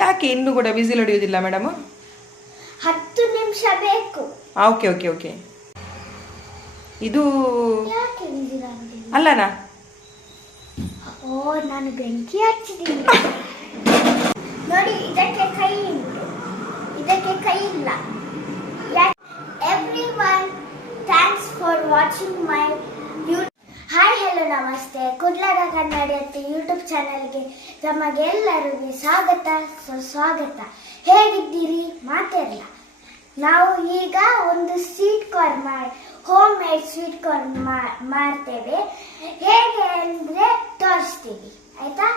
ಯಾಕೆ ಇನ್ನೂ ಕೂಡ ಬಿಸಿಲು ಹೊಡೆಯುವುದಿಲ್ಲ ಮೇಡಮ್? ಹತ್ತು ನಿಮಿಷ ಬೇಕು. Okay okay okay. ಇದು ಯಾಕೆ? ಅಲ್ಲನಾ? ಓ ನಾನು ಬೆಂಕಿ ಹಚ್ಚಿದ್ದೀನಿ. ನೋಡಿ ಇದಕ್ಕೆ ಕೈ ಉಂಟು. ಇದಕ್ಕೆ ಕೈ ಇಲ್ಲ. Everyone thanks for watching my hi hello ನಮಸ್ತೆ. ಕುಡ್ಲಡ ಕನ್ನಡ ಯೂಟ್ಯೂಬ್ ಚಾನಲ್ಗೆ ತಮಗೆಲ್ಲರಿಗೂ ಸ್ವಾಗತ. ಸುಸ್ವಾಗತ. ಹೇಗಿದ್ದೀರಿ? ಮಾತೆಲ್ಲ. ನಾವು ಈಗ ಒಂದು ಸ್ವೀಟ್ ಕಾರ್ನ್ ಮಾಡಿ ಹೋಮ್ ಮೇಡ್ ಸ್ವೀಟ್ ಕಾರ್ನ್ ಮಾಡ್ತೇವೆ. ಹೇಗೆ ಅಂದರೆ ತೋರಿಸ್ತೀವಿ ಆಯ್ತಾ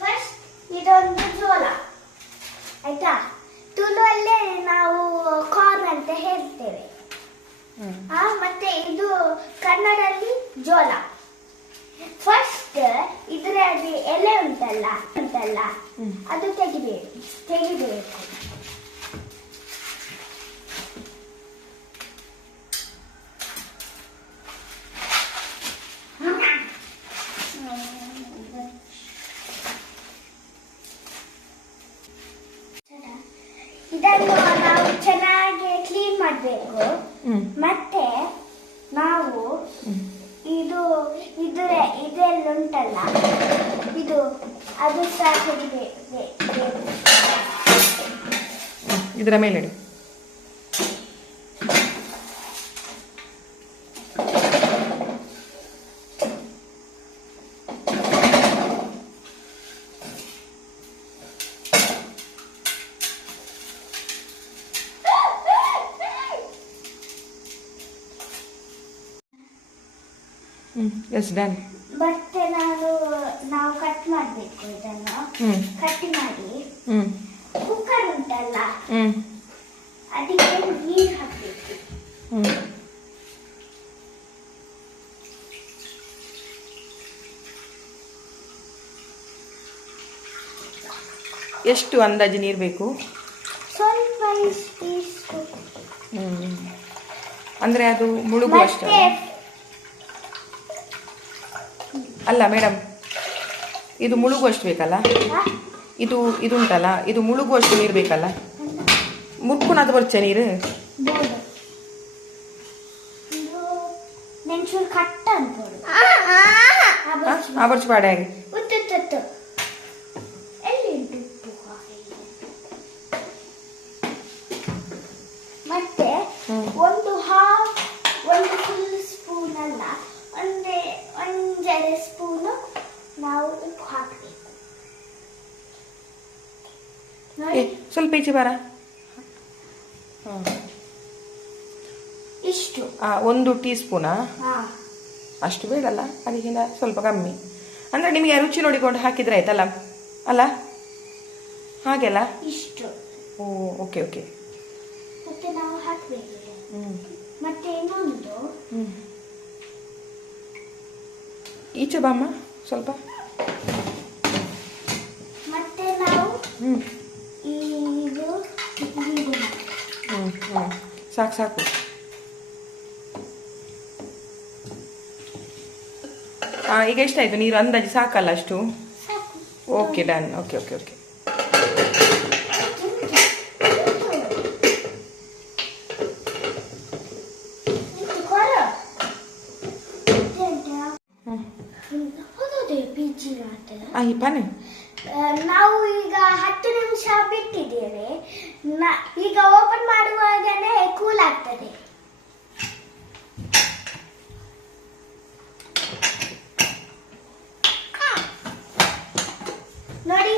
ಫಸ್ಟ್ ಇದೊಂದು ಜೋಳ ಆಯ್ತಾ ತುಳುವಲ್ಲೇ ನಾವು ಕಾರ್ನ್ ಅಂತ ಹೇಳ್ತೇವೆ ಹ್ಮ್. ಆ, ಮತ್ತೆ ಇದು ಕನ್ನಡಲ್ಲಿ ಜೋಳ. ಫಸ್ಟ್ ಇದರಲ್ಲಿ ಎಲೆ ಉಂಟಲ್ಲ ಉಂಟಲ್ಲ? ಅದು ತೆಗಿಬೇಕು ತೆಗಿಬೇಕು. ಇದನ್ನು ನಾವು ಮಾಡಬೇಕು. ಮತ್ತೆ ನಾವು. ಇದು ಇದರ ಇದೆಲ್ಲ ಉಂಟಲ್ಲ? ಇದು ಅದು ಸಹ ಇದರ ಮೇಲೆ ಹ್ಮ್. ಎಸ್ ಡನ್ ಬಟ್ಟೆ ನಾನು ನಾವು ಕಟ್ ಮಾಡಬೇಕು ಇದನ್ನು. ಕಟ್ ಮಾಡಿ. ಹ್ಞೂ ಕುಕ್ಕರ್ ಉಂಟಲ್ಲ? ಹ್ಮ್. ಅದಕ್ಕೆ ನೀರು ಹಾಕಬೇಕು. ಎಷ್ಟು ಅಂದಾಜು ನೀರು ಬೇಕು? ಸ್ವಲ್ಪ ಹ್ಮ್. ಅಂದ್ರೆ ಅದು ಮುಳುಗುವಷ್ಟು. ಮತ್ತೆ ಅಲ್ಲ ಮೇಡಮ್ ಇದು ಮುಳುಗುವಷ್ಟು ಬೇಕಲ್ಲ? ಆ, ಇದು ಇದುಂಟಲ್ಲ? ಇದು ಮುಳುಗುವಷ್ಟು ನೀರು ಬೇಕಲ್ಲ? ಮುರ್ಕುನಾದ ಬರ್ಚ ನೀರು? ಇದು ಆ ಬರ್ಚು. ಪಾಡೆ ಹಾಗೆ? ಮತ್ತೆ ಹ್ಮ್. ಒಂದು ಹಾಫ್ ಒಂದು ಫುಲ್ ಸ್ಪೂನ್ ಅಲ್ಲ ಒಂದೇ ಒಂದೆರಡು ಸ್ಪೂನು ನಾವು ಉಪ್ಪು ಹಾಕಬೇಕು ಏ ಸ್ವಲ್ಪ ಈಚೆ ಬಾರ. ಇಷ್ಟು. ಆ, ಒಂದು ಟೀ ಸ್ಪೂನಾ ಹಾ. ಅಷ್ಟು ಬೇಡಲ್ಲ ಅದಕ್ಕಿಂತ ಸ್ವಲ್ಪ ಕಮ್ಮಿ. ಅಂದ್ರೆ ನಿಮಗೆ ರುಚಿ ನೋಡಿಕೊಂಡು ಹಾಕಿದ್ರೆ ಆಯ್ತಲ್ಲ? ಅಲ್ಲ? ಹಾಗೆಲ್ಲ ಇಷ್ಟು. Oh okay okay. ಮತ್ತೆ ನಾವು ಹಾಕಬೇಕು. ಮತ್ತೆ ಇನ್ನೊಂದು. ಈಚೆ ಬಾಮ್ಮ ಸ್ವಲ್ಪ. ಮತ್ತೆ ನಾವು ಇದು ಹೀಗೆ ಮಾಡಿ. ಹ್ಮ್ ಸಾಕು ಸಾಕು ಆ, ಈಗ ಎಷ್ಟಾಯ್ತು? ನೀರು ಅಂದಾಜು ಸಾಕಲ್ಲ ಅಷ್ಟು? Okay done okay okay okay ನಾವು ಈಗ ಹತ್ತು ನಿಮಿಷ ಬಿಟ್ಟಿದ್ದೇವೆ. ಈಗ ಓಪನ್ ಮಾಡುವಾಗನೇ ಕೂಲ್ ಆಗ್ತದೆ. ನೋಡಿ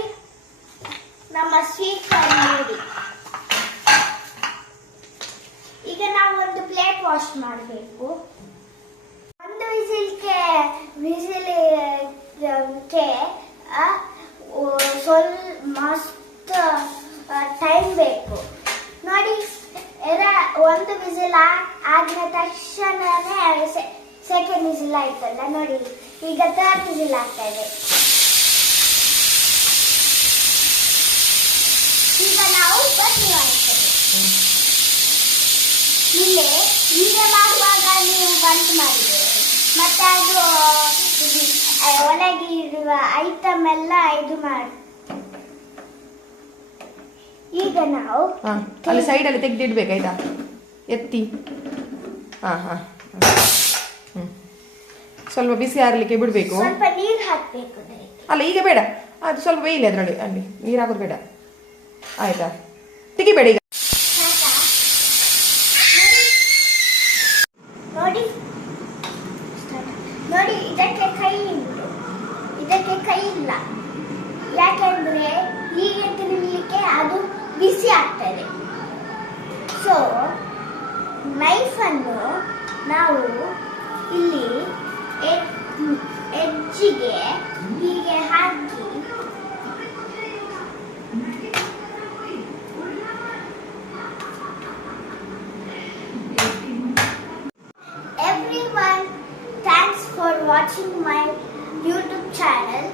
ನಮ್ಮ ಸ್ವೀಟ್ ನೋಡಿ. ಈಗ ನಾವು ಒಂದು ಪ್ಲೇಟ್ ವಾಶ್ ಮಾಡಬೇಕು. ಒಂದು ವಿಸಿಲ್ಗೆ ವಿಸಿಲ್ಗೆ ಸ್ವಲ್ಪ ಮಸ್ತ್ ಟೈಮ್ ಬೇಕು. ನೋಡಿ ಎರ ಒಂದು ವಿಸಿಲ್ ಆಗಿದ ತಕ್ಷಣನೇ ಸೆಕೆಂಡ್ ವಿಸಿಲ್ ಆಯ್ತಲ್ಲ, ನೋಡಿ, ಈಗ ತರ್ಡ್ ವಿಸಿಲ್ ಆಗ್ತಾ ಇದೆ. ಈಗ ನಾವು ಬನ್ನಿ ಮಾಡ್ತೇವೆ ಇಲ್ಲೇ ಈಗ ಮಾಡುವಾಗ ನೀವು ಬಂದ್ ಮಾಡಿದ್ದೇವೆ ಮತ್ತೆ ಅದು ಇರುವ ಐಟಮ್ ಎಲ್ಲ ಇದು ಮಾಡಿ. ಈಗ ನಾವು ಹಾಂ ಅಲ್ಲಿ ಸೈಡಲ್ಲಿ ತೆಗೆದಿಡ್ಬೇಕಾಯ್ತಾ? ಎತ್ತಿ. ಹಾ ಹಾ. ಹ್ಞೂ ಸ್ವಲ್ಪ ಬಿಸಿ ಆರಲಿಕ್ಕೆ ಬಿಡಬೇಕು. ಸ್ವಲ್ಪ ನೀರು ಹಾಕ್ಬೇಕು ಅಲ್ಲ ಈಗ ಬೇಡ. ಅದು ಸ್ವಲ್ಪ ಬೇಯಿಲ್ಲ ಅದರಲ್ಲಿ. ಅಲ್ಲಿ ನೀರು ಹಾಕೋದು ಬೇಡ. ಆಯ್ತಾ? ಬಿಸಿ ಆಗ್ತದೆ ಸೊ ನೈಫನ್ನು ನಾವು ಇಲ್ಲಿ ಎಜ್ಜಿಗೆ ಹೀಗೆ ಹಾಕಿ everyone thanks for watching my youtube channel